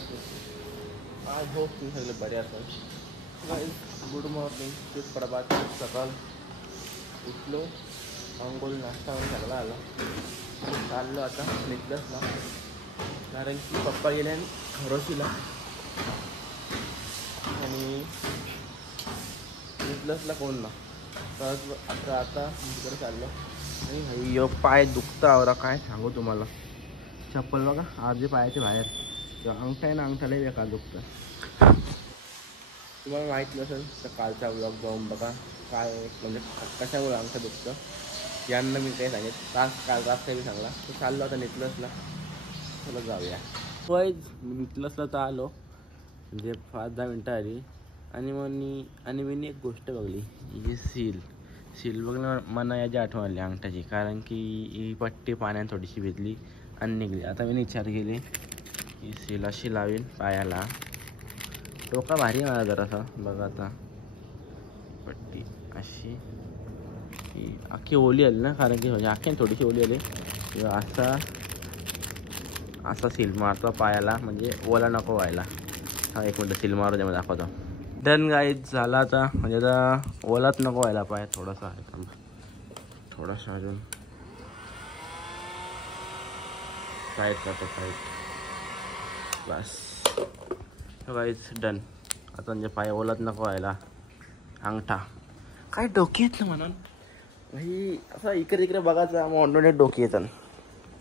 आज हो तुम्ही सगळे बरे असाल. गुड मॉर्निंग, सुप्रभात. सकाळ उठलो, अंघोळ नाश्ता वगैरे सगळा आला. चाललो आता निघलंच ना, कारण की पप्पा गेले खरोशीला आणि निघलंचला कोण ना. तर आता तिकडे चाललो आणि यो पाय दुखता आवरा काय सांगू तुम्हाला. चप्पल बघा अर्धे पायाचे बाहेर, अंगठा आहे ना, अंगठाला बेकार दुखतं. तुम्हाला माहीत नसेल तर कालचा व्लॉग जाऊन बघा काय म्हणजे कशामुळे अंगठा दुखतं. यांना मी काही सांगितलं काल रास्ता मी सांगला. तर चाललो आता निघलंसला, चला जाऊया. मी निघलंसला तर आलो म्हणजे 5-10 मिनटं आली आणि मी एक गोष्ट बघली, ही सील बघलं मला याची आठवण आली अंगठाची. कारण की ही पट्टी पाण्यात थोडीशी भिजली आणि निघली. आता मी विचार केली ही सील अशी लावीन पायाला. डोका भारी मला जरासा बघा. आता पट्टी अशी ही अख्खी ओली आली ना, कारण की अख्खी थोडीशी ओली आली. असा सील मारतो पायाला म्हणजे ओला नको व्हायला. हा एक मिनटं सील मारू द्या, मी दाखवतो. डन गाईज झाला आता, म्हणजे आता ओलाच नको व्हायला पाय. थोडासा अजून साईड करतो, साईड बस. Guys done. आता म्हणजे पाय ओलाच नको व्हायला. अंगठा काय डोकी येत ना म्हणून भाई, असं इकडे तिकडे बघायचं मग ऑटोमॅटिक डोकी येतं.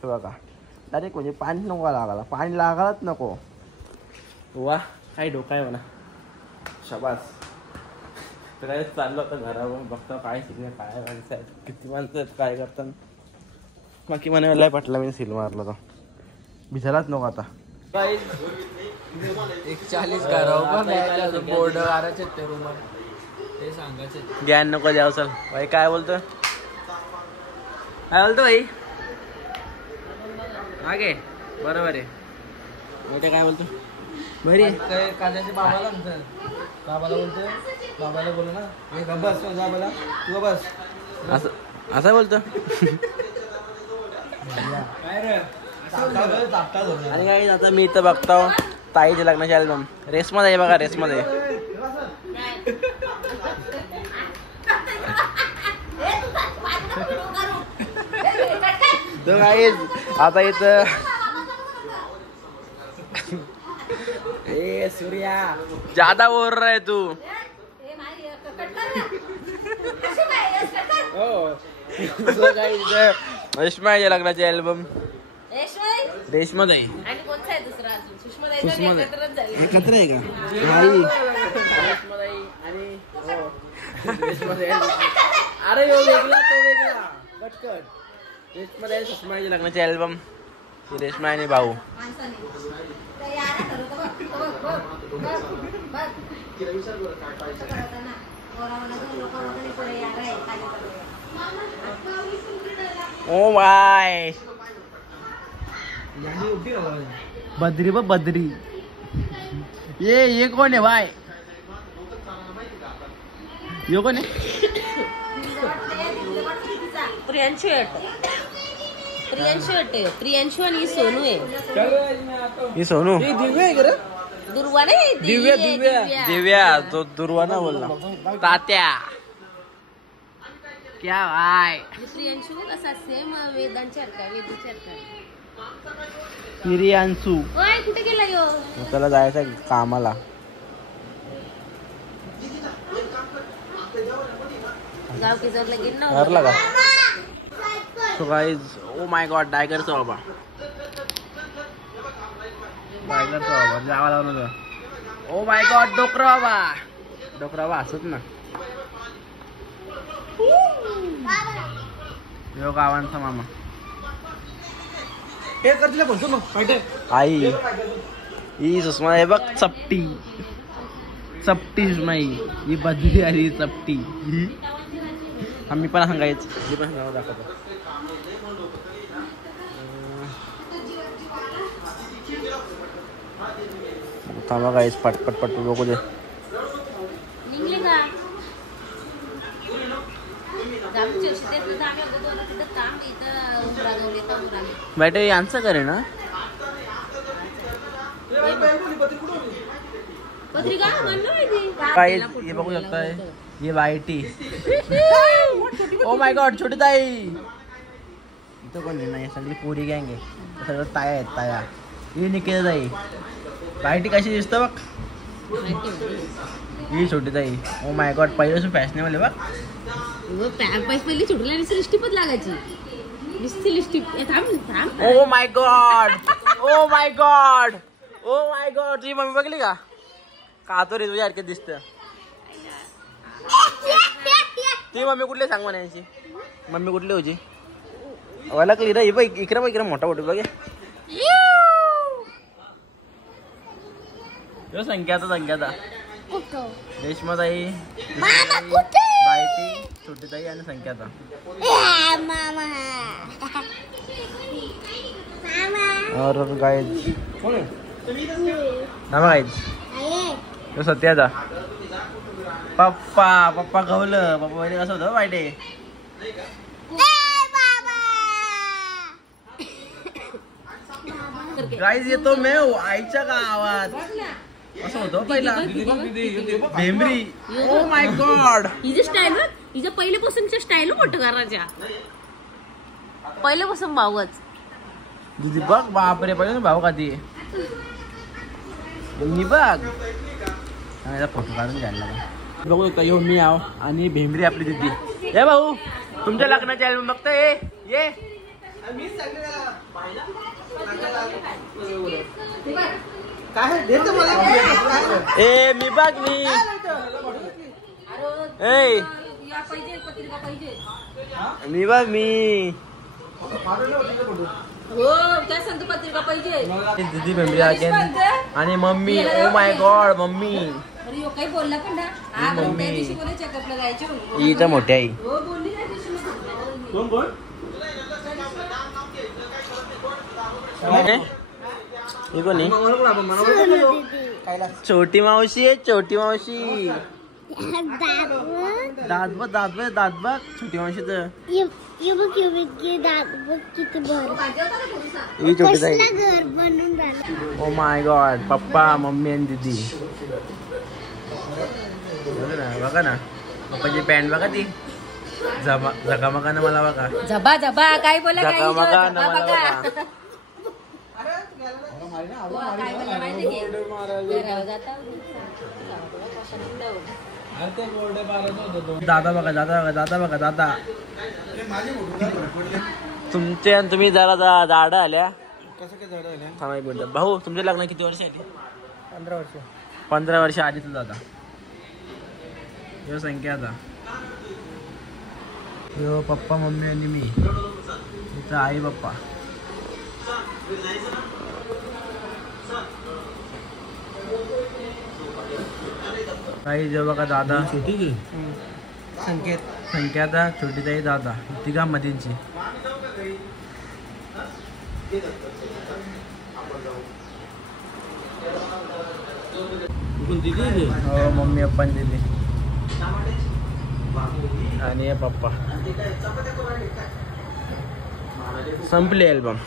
हे बघा डायरेक्ट म्हणजे पाणी नको लागायला, पाणी लागायलाच नको. वा काय डोका आहे म्हणा, शाबास. तर काय चाललं होतं घरावर, बघतो काय शिकणे काय माणसं आहेत, किती माणसं आहेत, काय करतात. बाकी म्हणे लय पटला मी सील मारला तो, भिजायलाच नको आता. 40 घरावर बोर्ड आराचे ते रूम ते सांगायचे ज्ञान नको द्यावं. चल भाई काय बोलतो भाई मागे बरोबर आहे. मोठे काय बोलतो बरी कांद्याच्या बाबाला बाबाला बोलतो, बाबाला बोलू ना बस बाबाला तू बस असं बोलतो. आणि काही आता मी इथं बघतो ताईच्या लग्नाचे अल्बम. रेसमध्ये आहे बघा, रेसमध्ये. तो गाईज आता इथं ए सूर्या ज्यादा बोल रहा है तू. हो रेशमाच्या लग्नाचे अल्बम. रेशमाताई आणि कोणता आहे दुसरा अजून? सुषमाताई एकत्र आहे का? नाही रेशमाताई आणि अरे यो वेगळा तो वेगळा कटकट. रेशमाताई सुषमाच्या लग्नाचे अल्बम. रेशमा आणि भाऊ. ओ बाय बद्री बद्री. ये कोण आहे बाय? यो कोण आहे? प्रियांशु आणि सोनू आहे. ही सोनू दुर्वा नाही, दिव्या. तो दुर्वा ना बोलला. तात्या क्या भाई. प्रियांशु कसा सेम वेदांच्या प्रियांशु कुठे गेला यो? त्याला जायचं कामाला. गाव की जर लगीन ना घरला का? So guys oh my god टायगरचा बाबा. टायगरचा बाबा जावा लावलं. ओ माय गॉड डोकरा बाबा असत ना. यो गावांचा मामा. हे करतील बोलतो मग आई ही सुषमा आहे बघ. चपटी सुषमा ही बदली आली चपटी. आम्ही पण सांगायचं, मी पण नाव दाखवतो. थांबा गाईस पटपट बघू दे. बेटे यांचं करे ना पत्रिका म्हणलं माहिती काय हे बघू शकताय ये वायटी ओ माय गॉड छोटी ताई इथं कोण नाही सगळी पोरी गँग आहे सगळं ताया आहेत ताया ही निकेत ताई वायटी कशी दिसतं बघ ही छोटी ताई ओ माय गॉड पहिल्यापासून फॅशनेबल आहे बघ पहिली सुटला आणि लिस्टिपच लागायची नुसती लिस्टिप थांब थांब ओ my God O my God O my God तुझी मम्मी बघली का तो रे तुझ्या हरकत दिसत तुझी मम्मी कुठली सांग म्हणायची मम्मी कुठली होती ओळखली रे बघ इकडे बघ इकडे मोठा मोठा बघ संख्याचा रेशमाताई बायटी छोटीताई आणि संख्याचा और गाइस कोण आहे? नाम गाइस तो सत्याचा पप्पा गवलं पप्पा म्हणजे कसं होतं वाईटे गाइस येतो मैं आईच्या गावात असं होतं पहिला भेंबरी ओ माय गॉड हिची स्टाईल बघ हिच्या पहिल्यापासूनच्या स्टाईल मोठं करायच्या पहिल्यापासून भावच दीदी बघ बापरे पहिले भाऊ का ती मी बघ फोटो काढून घ्यायला बघू शकता यो मी आहो आणि भेंबरी आपली दीदी हे भाऊ तुमच्या लग्नाचे अल्बम बघता ये काय देतो मला ए मी बघ मी ए मी बघ मी हो काय सांगतो पत्रिका पाहिजे दीदी भेंबरी अगेन आणि mummy O my God mummy अरे यो काही बोलला पण ना हा मम्मी. त्या दिवशी बोले चेकअपला जायचे ही तर मोठी आई हो बोलली त्या दिवशी मी कोण ही कोणी खायला छोटी मावशी आहे छोटी मावशी दात बघ छोटी मावशी तर ही छोटी ताई ओ माय गॉड पप्पा मम्मी आणि दीदी बघा ना पप्पाची पॅन्ट बघा ती झकामका ना मला बघा जबा जबा काय बोला काय झकामका ना जबा मला बघा बघा काय बोलला माहिती आहे घरावर जाता दादा बघा तुमचे आणि तुम्ही जरा दाड आल्या कसं काय झाड आलं थांबा एक मिनिट भाऊ तुमच्या लग्न किती वर्ष आहे 15 वर्ष 15 वर्ष आधीच दादा यो संख्या आता यो पप्पा मम्मी आणि मी इथं आई पप्पा काही जेव्हा का दादा छोटी संकेत संख्याता छोटी ताई दादा तिघा मधींची हो मम्मी पप्पा दिली आणि हे पप्पा संपले अल्बम